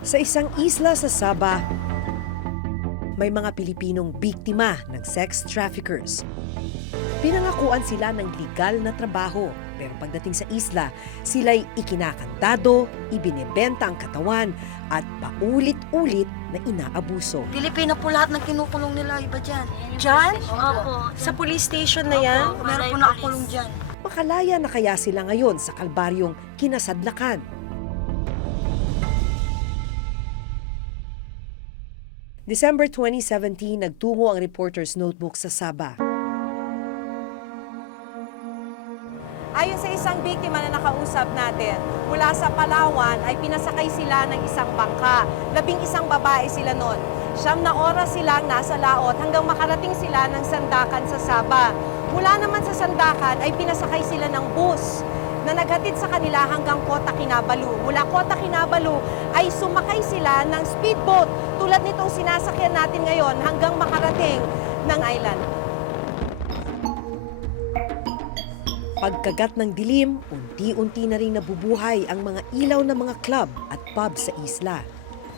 Sa isang isla sa Sabah, may mga Pilipinong biktima ng sex traffickers. Pinangakuan sila ng legal na trabaho, pero pagdating sa isla, sila'y ikinakandado, ibinebenta ang katawan, at paulit-ulit na inaabuso. Pilipino po lahat ng kinukulong nila, iba dyan. Diyan? Opo. Sa police station na yan? Opo, meron po nakakulong dyan. Makalaya na kaya sila ngayon sa kalbaryong kinasadlakan. December 2017, nagtungo ang reporter's notebook sa Sabah. Ayon sa isang biktima na nakausap natin, mula sa Palawan ay pinasakay sila ng isang bangka. Labing isang babae sila noon. Siyam na oras silang nasa laot hanggang makarating sila ng Sandakan sa Saba. Mula naman sa Sandakan ay pinasakay sila ng bus na naghatid sa kanila hanggang Kota Kinabalu. Mula Kota Kinabalu ay sumakay sila ng speedboat tulad nitong sinasakyan natin ngayon hanggang makarating ng island. Pagkagat ng dilim, unti-unti na rin nabubuhay ang mga ilaw ng mga club at pub sa isla.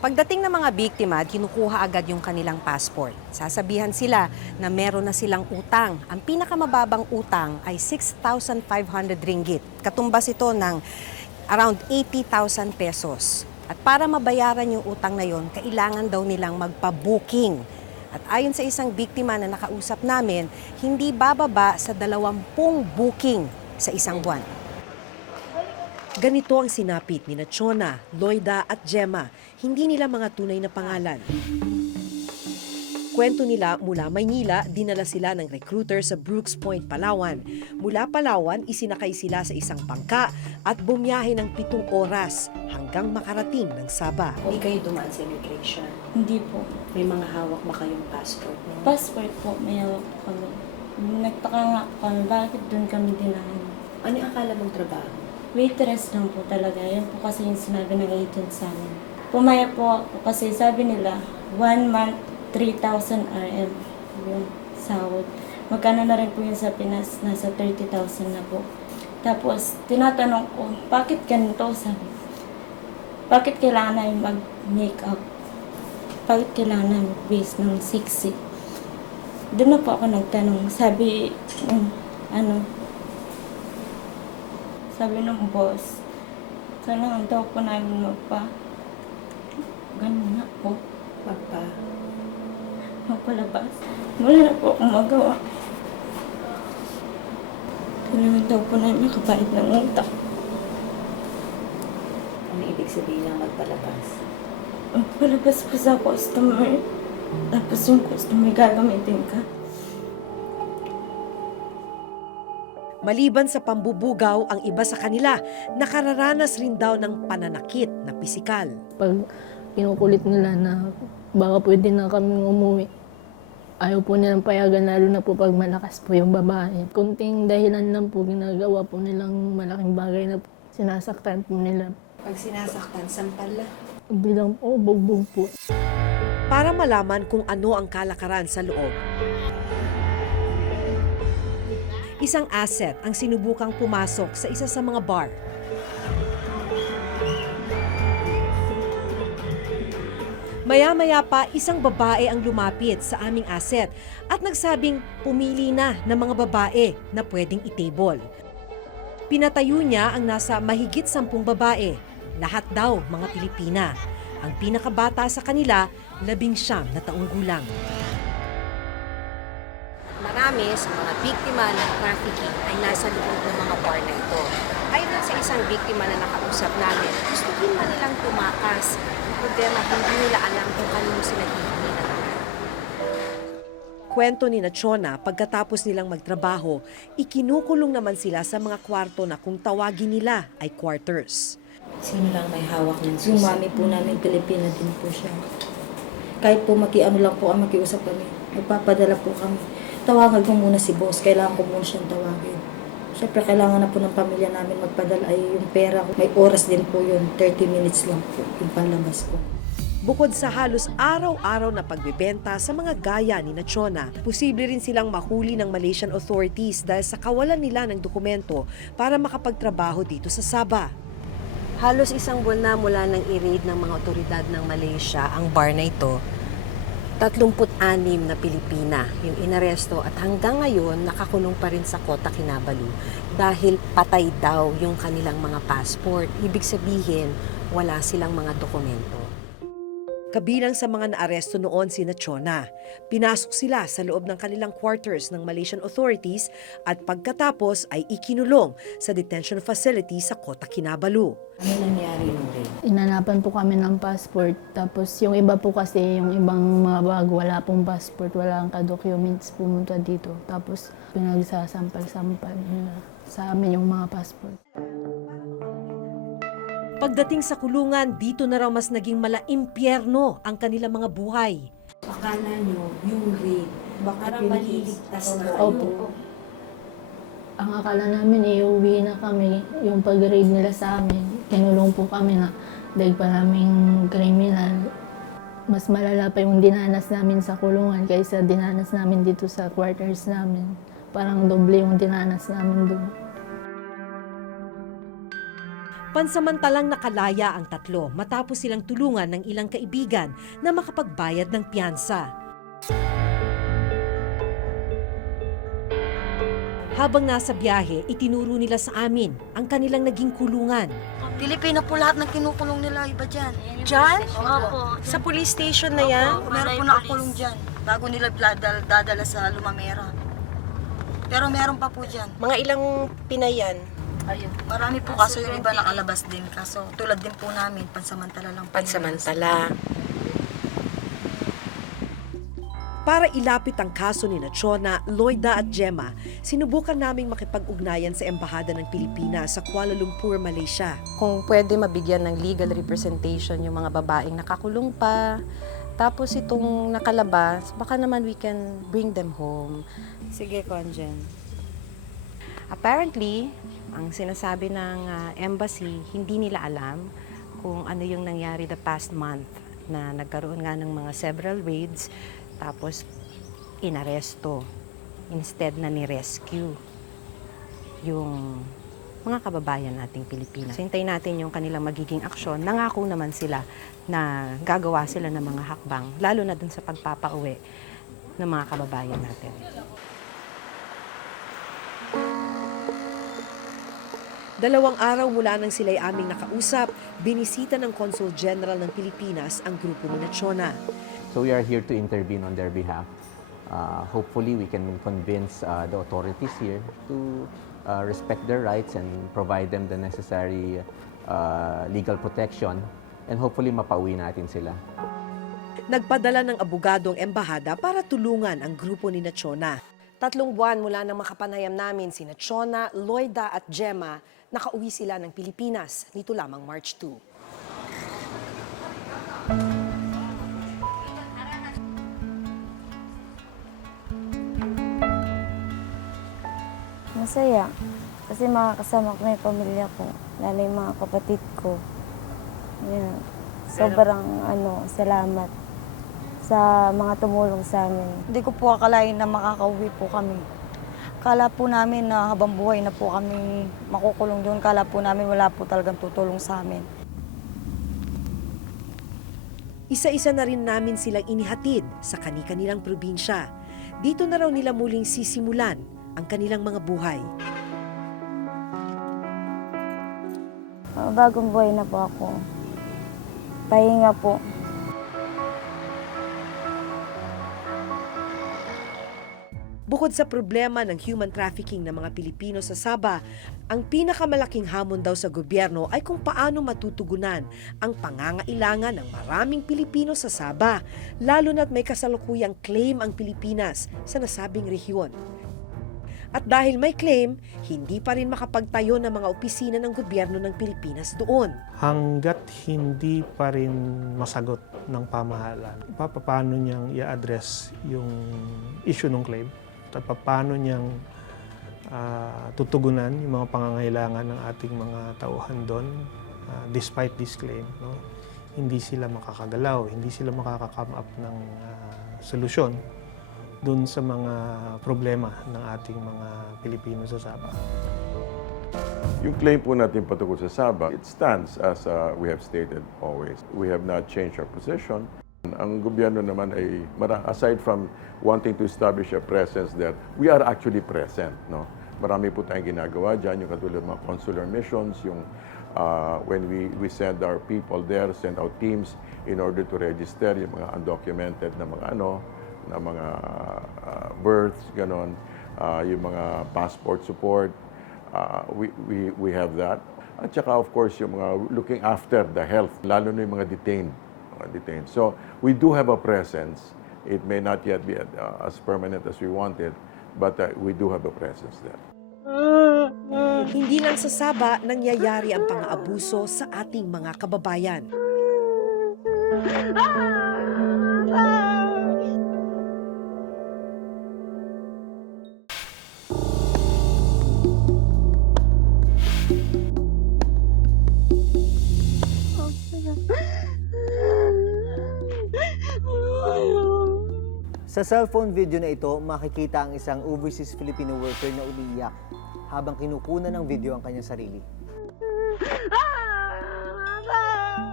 Pagdating ng mga biktima, kinukuha agad yung kanilang passport. Sasabihan sila na meron na silang utang. Ang pinakamababang utang ay 6,500 ringgit. Katumbas ito ng around 80,000 pesos. At para mabayaran yung utang na yon, kailangan daw nilang magpa-booking. At ayon sa isang biktima na nakausap namin, hindi bababa sa 20 booking sa isang buwan. Ganito ang sinapit ni Chona, Loida at Gemma. Hindi nila mga tunay na pangalan. Kwento nila mula Maynila, dinala sila ng recruiter sa Brooks Point, Palawan. Mula Palawan, isinakay sila sa isang bangka at bumiyahe ng pitong oras hanggang makarating ng Saba. Hindi kayo dumaan sa immigration. Hindi po. May mga hawak ba kayong passport mo? Passport po, may hawak po kami. Nagtaka nga po kami, bakit doon kami dinahan? Ano yung akala mong trabaho? Waitress lang po talaga. Yan po kasi yung sinabi ng agent sa amin. Pumaya po ako kasi sabi nila, one month, 3,000 RM yung sahod. Magkano na rin po yun sa Pinas? Nasa 30,000 na po. Tapos, tinatanong ko, bakit ganito? Sabi, bakit kailangan namin mag-makeup? Bakit kailangan namin base ng sexy? Doon na po ako nagtanong. Sabi, um, ano, sabi ng boss, kailangan daw po namin magpa, ganun na po, Magpa. magpalabas. Wala na po akong magawa. Kailangan daw po namin makabayad ng utang. Ano ibig sabihin ng magpalabas? Magpalabas po sa customer. Tapos yung customer gagamitin ka. Maliban sa pambubugaw, ang iba sa kanila nakararanas rin daw ng pananakit na pisikal. pag kinukulit nila na baka pwede na kami umuwi. Ayaw po nilang payagan, lalo na po pag malakas po yung babae. Kunting dahilan lang po ginagawa po nilang malaking bagay na sinasaktan po nila. Pag sinasaktan, sampal lang. Bilang po, bugbog po. Para malaman kung ano ang kalakaran sa loob, isang asset ang sinubukang pumasok sa isa sa mga bar. Maya-maya pa, isang babae ang lumapit sa aming asset at nagsabing pumili na ng mga babae na pwedeng itable. Pinatayo niya ang nasa mahigit sampung babae, lahat daw mga Pilipina. Ang pinakabata sa kanila, labing siyam na taong gulang. Marami sa mga biktima ng trafficking ay nasa loob ng mga bar na ito. Ayon sa isang biktima na nakausap namin, gusto din man nilang tumakas. Ang problema, hindi nila alam kung kanino sila hihingi ng tulong. Kwento ni Nachona, pagkatapos nilang magtrabaho, ikinukulong naman sila sa mga kwarto na kung tawagin nila ay quarters. Sino lang may hawak ng Yung susi? mami po namin, Pilipina din po siya. Kahit po makiano lang po, ang makiusap kami, magpapadala po kami. Tawagan ko muna si boss, kailangan ko muna siyang tawagin. Siyempre, kailangan na po ng pamilya namin magpadala ay yung pera. May oras din po yun, 30 minutes lang po yung palabas ko. Bukod sa halos araw-araw na pagbebenta sa mga gaya ni Nachona, posible rin silang mahuli ng Malaysian authorities dahil sa kawalan nila ng dokumento para makapagtrabaho dito sa Sabah. Halos isang buwan na mula nang i-raid ng mga otoridad ng Malaysia ang bar na ito. 36 na Pilipina yung inaresto at hanggang ngayon nakakulong pa rin sa Kota Kinabalu dahil patay daw yung kanilang mga passport. Ibig sabihin, wala silang mga dokumento. Kabilang sa mga naaresto noon si Chona. Pinasok sila sa loob ng kanilang quarters ng Malaysian authorities at pagkatapos ay ikinulong sa detention facility sa Kota Kinabalu. Ano nangyari nung raid? Inanapan po kami ng passport. Tapos yung iba po kasi, yung ibang mga bag, wala pong passport, wala ang ka-documents pumunta dito. Tapos pinagsasampal-sampal nila sa amin yung mga passport. Pagdating sa kulungan, dito na raw mas naging malaimpyerno ang kanilang mga buhay. Akala nyo, yung raid, baka pinililigtas na Opo. Ang akala namin, iuwi na kami. Yung pag-raid nila sa amin, kinulong po kami na dahil pa naming kriminal. Mas malala pa yung dinanas namin sa kulungan kaysa dinanas namin dito sa quarters namin. Parang doble yung dinanas namin doon. Pansamantalang nakalaya ang tatlo matapos silang tulungan ng ilang kaibigan na makapagbayad ng piyansa. Habang nasa biyahe, itinuro nila sa amin ang kanilang naging kulungan. Pilipina po lahat ng kinukulong nila, iba dyan. Diyan? Opo. Sa police station na yan? Opo, meron po nakakulong dyan. Bago nila dadal, dadala sa Lumamera. Pero meron pa po dyan. Mga ilang pinayan? Marami po kaso yung iba nakalabas din. Kaso tulad din po namin, pansamantala lang po. Pansamantala. Para ilapit ang kaso ni Chona, Loida at Gemma, sinubukan naming makipag-ugnayan sa Embahada ng Pilipinas sa Kuala Lumpur, Malaysia. Kung pwede mabigyan ng legal representation yung mga babaeng nakakulong pa, tapos itong nakalabas, baka naman we can bring them home. Sige, Conjen. Apparently, ang sinasabi ng ah, embassy, hindi nila alam kung ano yung nangyari the past month na nagkaroon nga ng mga several raids tapos inaresto instead na ni-rescue yung mga kababayan nating Pilipinas. So, hintayin natin yung kanilang magiging aksyon. Nangako naman sila na gagawa sila ng mga hakbang, lalo na dun sa pagpapauwi ng mga kababayan natin. Dalawang araw mula nang sila'y aming nakausap, binisita ng Consul General ng Pilipinas ang grupo ni Chona. So we are here to intervene on their behalf. Uh, hopefully, we can convince uh, the authorities here to uh, respect their rights and provide them the necessary uh, legal protection. And hopefully, mapauwi natin sila. Nagpadala ng abogado ang embahada para tulungan ang grupo ni Chona. Tatlong buwan mula nang makapanayam namin si Chona, Loida at Gemma, nakauwi sila ng Pilipinas nito lamang March 2. Masaya. Kasi makakasama ko na yung pamilya ko, lalo yung mga kapatid ko. Yan. Sobrang ano, salamat sa mga tumulong sa amin. Hindi ko po akalain na makakauwi po kami. Kala po namin na habang buhay na po kami makukulong doon. Kala po namin wala po talagang tutulong sa amin. Isa-isa na rin namin silang inihatid sa kani-kanilang probinsya. Dito na raw nila muling sisimulan ang kanilang mga buhay. Uh, bagong buhay na po ako. Pahinga po. Bukod sa problema ng human trafficking ng mga Pilipino sa Sabah, ang pinakamalaking hamon daw sa gobyerno ay kung paano matutugunan ang pangangailangan ng maraming Pilipino sa Sabah, lalo na't may kasalukuyang claim ang Pilipinas sa nasabing rehiyon. At dahil may claim, hindi pa rin makapagtayo ng mga opisina ng gobyerno ng Pilipinas doon. hanggat hindi pa rin masagot ng pamahalaan, pa- paano niyang i-address yung issue ng claim at paano niyang ah, tutugunan yung mga pangangailangan ng ating mga tauhan doon ah, despite this claim. No? Hindi sila makakagalaw, hindi sila makaka-come up ng ah, solusyon doon sa mga problema ng ating mga Pilipino sa Sabah. Yung claim po natin patungkol sa Saba, it stands as uh, we have stated always. We have not changed our position. Ang gobyerno naman ay, aside from wanting to establish a presence there, we are actually present. No? Marami po tayong ginagawa dyan, yung katulad mga consular missions, yung uh, when we, we send our people there, send out teams in order to register yung mga undocumented na mga ano, na mga uh, births, ganon, uh, yung mga passport support, uh, we, we, we have that. At saka of course yung mga looking after the health, lalo na yung mga detained. Detained. So we do have a presence. It may not yet be uh, as permanent as we wanted, but uh, we do have a presence there. Hindi lang sa Saba nangyayari ang pang-aabuso sa ating mga kababayan. Sa cellphone video na ito, makikita ang isang overseas Filipino worker na umiiyak habang kinukunan ng video ang kanyang sarili.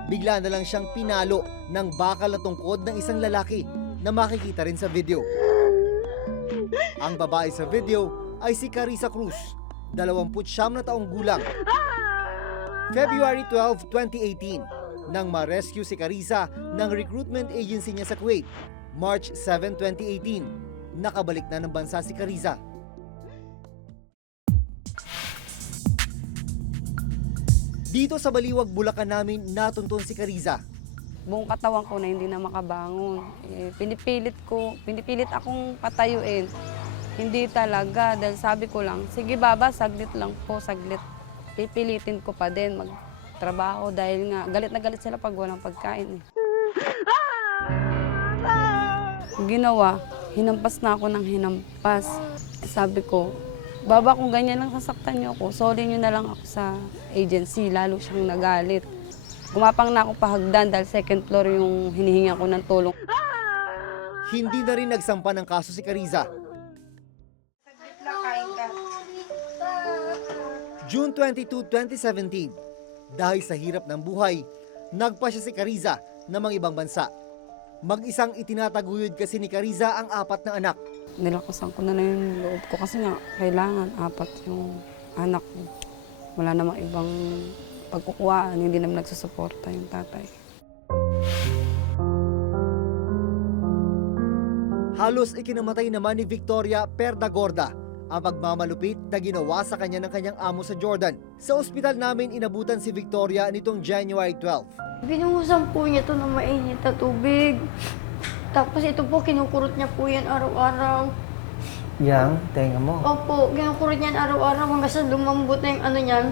Bigla na lang siyang pinalo ng bakal na tungkod ng isang lalaki na makikita rin sa video. Ang babae sa video ay si Carissa Cruz, 29 na taong gulang. February 12, 2018, nang ma-rescue si Carissa ng recruitment agency niya sa Kuwait. March 7, 2018, nakabalik na ng bansa si Carissa. Dito sa Baliwag, Bulacan namin natuntun si Carissa. buong katawan ko na hindi na makabangon. Eh, pinipilit ko, pinipilit akong patayuin. Hindi talaga dahil sabi ko lang, sige baba, saglit lang po, saglit. Pipilitin ko pa din magtrabaho dahil nga galit na galit sila pag walang pagkain. Eh. Ginawa, hinampas na ako ng hinampas. Sabi ko, baba kung ganyan lang sasaktan niyo ako, sorry niyo na lang ako sa agency, lalo siyang nagalit. Gumapang na ako pahagdan dahil second floor yung hinihinga ko ng tulong. Hindi na rin nagsampa ng kaso si Carissa. June 22, 2017, dahil sa hirap ng buhay, nagpa siya si Carissa na mga ibang bansa. Mag-isang itinataguyod kasi ni Carissa ang apat na anak. Nilakasan ko na na yung loob ko kasi nga kailangan apat yung anak ko. Wala namang ibang pagkukuhaan, hindi naman nagsusuporta yung tatay. Halos ikinamatay naman ni Victoria Perdagorda ang pagmamalupit na ginawa sa kanya ng kanyang amo sa Jordan. Sa ospital namin inabutan si Victoria nitong January 12. Binuhusan po niya to ng mainit na tubig. Tapos ito po, kinukurot niya po yan araw-araw. Yang, tenga mo. Opo, kinukurot niyan araw-araw hanggang sa lumambot na yung ano niyan.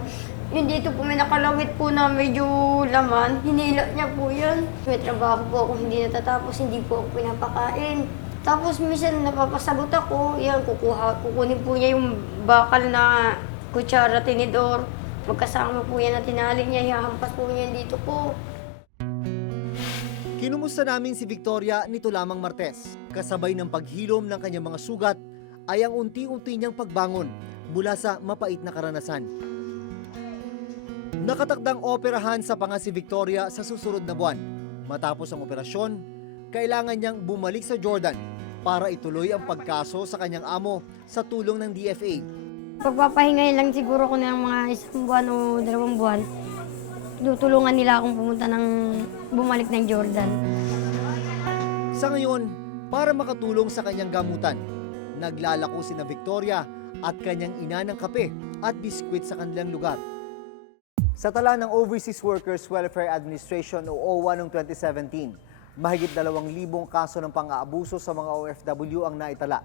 Yung dito po may nakalawit po na medyo laman, hinila niya po yan. May trabaho po ako hindi natatapos, hindi po ako pinapakain. Tapos minsan napapasagot ako, yan, kukuha, kukunin po niya yung bakal na kutsara, tinidor. Magkasama po yan na tinali niya, ihahampas po niya dito po. Kinumusta namin si Victoria nito lamang Martes. Kasabay ng paghilom ng kanyang mga sugat ay ang unti-unti niyang pagbangon mula sa mapait na karanasan. Nakatakdang operahan sa panga si Victoria sa susunod na buwan. Matapos ang operasyon, kailangan niyang bumalik sa Jordan para ituloy ang pagkaso sa kanyang amo sa tulong ng DFA. Pagpapahingayin lang siguro ko ng mga isang buwan o dalawang buwan. Tutulungan nila akong pumunta ng bumalik ng Jordan. Sa ngayon, para makatulong sa kanyang gamutan, naglalako si na Victoria at kanyang ina ng kape at biskwit sa kanilang lugar. Sa tala ng Overseas Workers Welfare Administration o OWA noong 2017, mahigit 2,000 kaso ng pang-aabuso sa mga OFW ang naitala.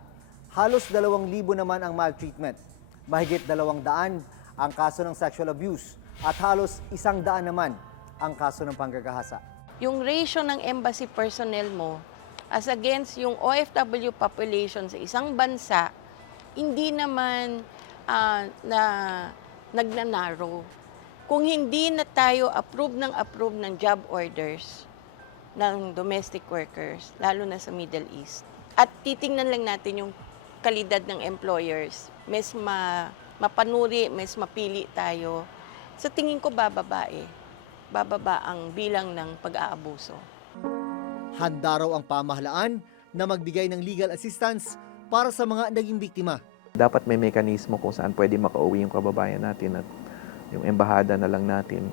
Halos 2,000 naman ang maltreatment. Mahigit 200 ang kaso ng sexual abuse at halos 100 naman ang kaso ng panggagahasa. yung ratio ng embassy personnel mo as against yung OFW population sa isang bansa, hindi naman ah, na nagnanarrow. Kung hindi na tayo approve ng approve ng job orders ng domestic workers, lalo na sa Middle East, at titingnan lang natin yung kalidad ng employers, mas ma, mapanuri, mas mapili tayo, sa tingin ko bababa eh. Bababa ang bilang ng pag-aabuso. Handa raw ang pamahalaan na magbigay ng legal assistance para sa mga naging biktima. Dapat may mekanismo kung saan pwede makauwi yung kababayan natin at yung embahada na lang natin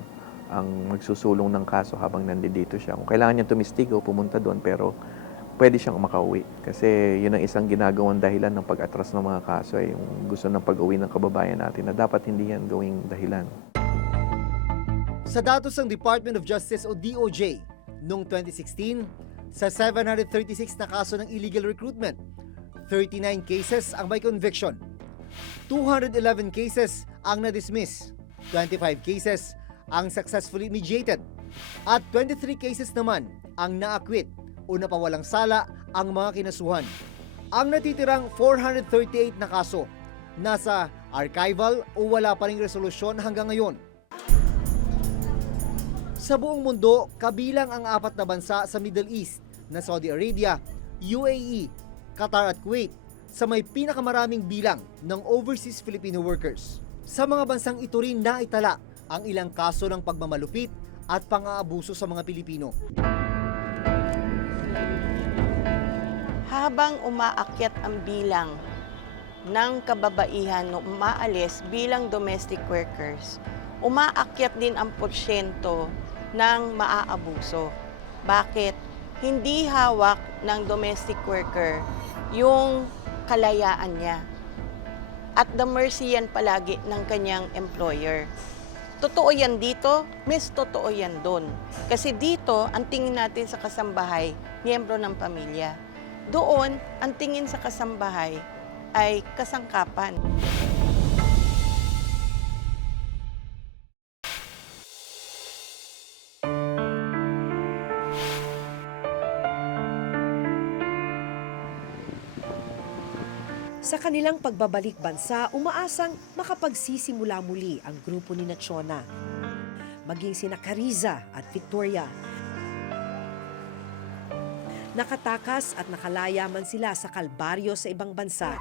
ang magsusulong ng kaso habang nandito siya. Kung kailangan niya tumistigo, pumunta doon, pero pwede siyang makauwi. Kasi yun ang isang ginagawang dahilan ng pag-atras ng mga kaso ay yung gusto ng pag-uwi ng kababayan natin na dapat hindi yan gawing dahilan. Sa datos ng Department of Justice o DOJ, noong 2016, sa 736 na kaso ng illegal recruitment, 39 cases ang may conviction. 211 cases ang na-dismiss. 25 cases ang successfully mediated. At 23 cases naman ang na-acquit o napawalang sala ang mga kinasuhan. Ang natitirang 438 na kaso, nasa archival o wala pa ring resolusyon hanggang ngayon. Sa buong mundo, kabilang ang apat na bansa sa Middle East na Saudi Arabia, UAE, Qatar at Kuwait sa may pinakamaraming bilang ng overseas Filipino workers. Sa mga bansang ito rin naitala ang ilang kaso ng pagmamalupit at pang-aabuso sa mga Pilipino. Habang umaakyat ang bilang ng kababaihan na umaalis bilang domestic workers, umaakyat din ang porsyento ng maaabuso. Bakit? Hindi hawak ng domestic worker yung kalayaan niya. At the mercy yan palagi ng kanyang employer. Totoo yan dito, miss totoo yan doon. Kasi dito, ang tingin natin sa kasambahay, miyembro ng pamilya. Doon, ang tingin sa kasambahay ay kasangkapan. Sa kanilang pagbabalik bansa, umaasang makapagsisimula muli ang grupo ni Nachona. Maging sina Cariza at Victoria. Nakatakas at nakalaya man sila sa kalbaryo sa ibang bansa.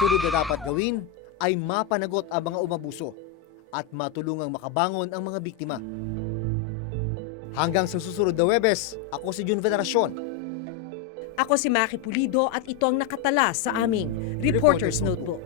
Sunod na dapat gawin ay mapanagot ang mga umabuso at matulungang makabangon ang mga biktima. Hanggang sa susunod na Webes, ako si Jun Veneracion. Ako si Maki Pulido at ito ang nakatala sa aming Reporter's Notebook.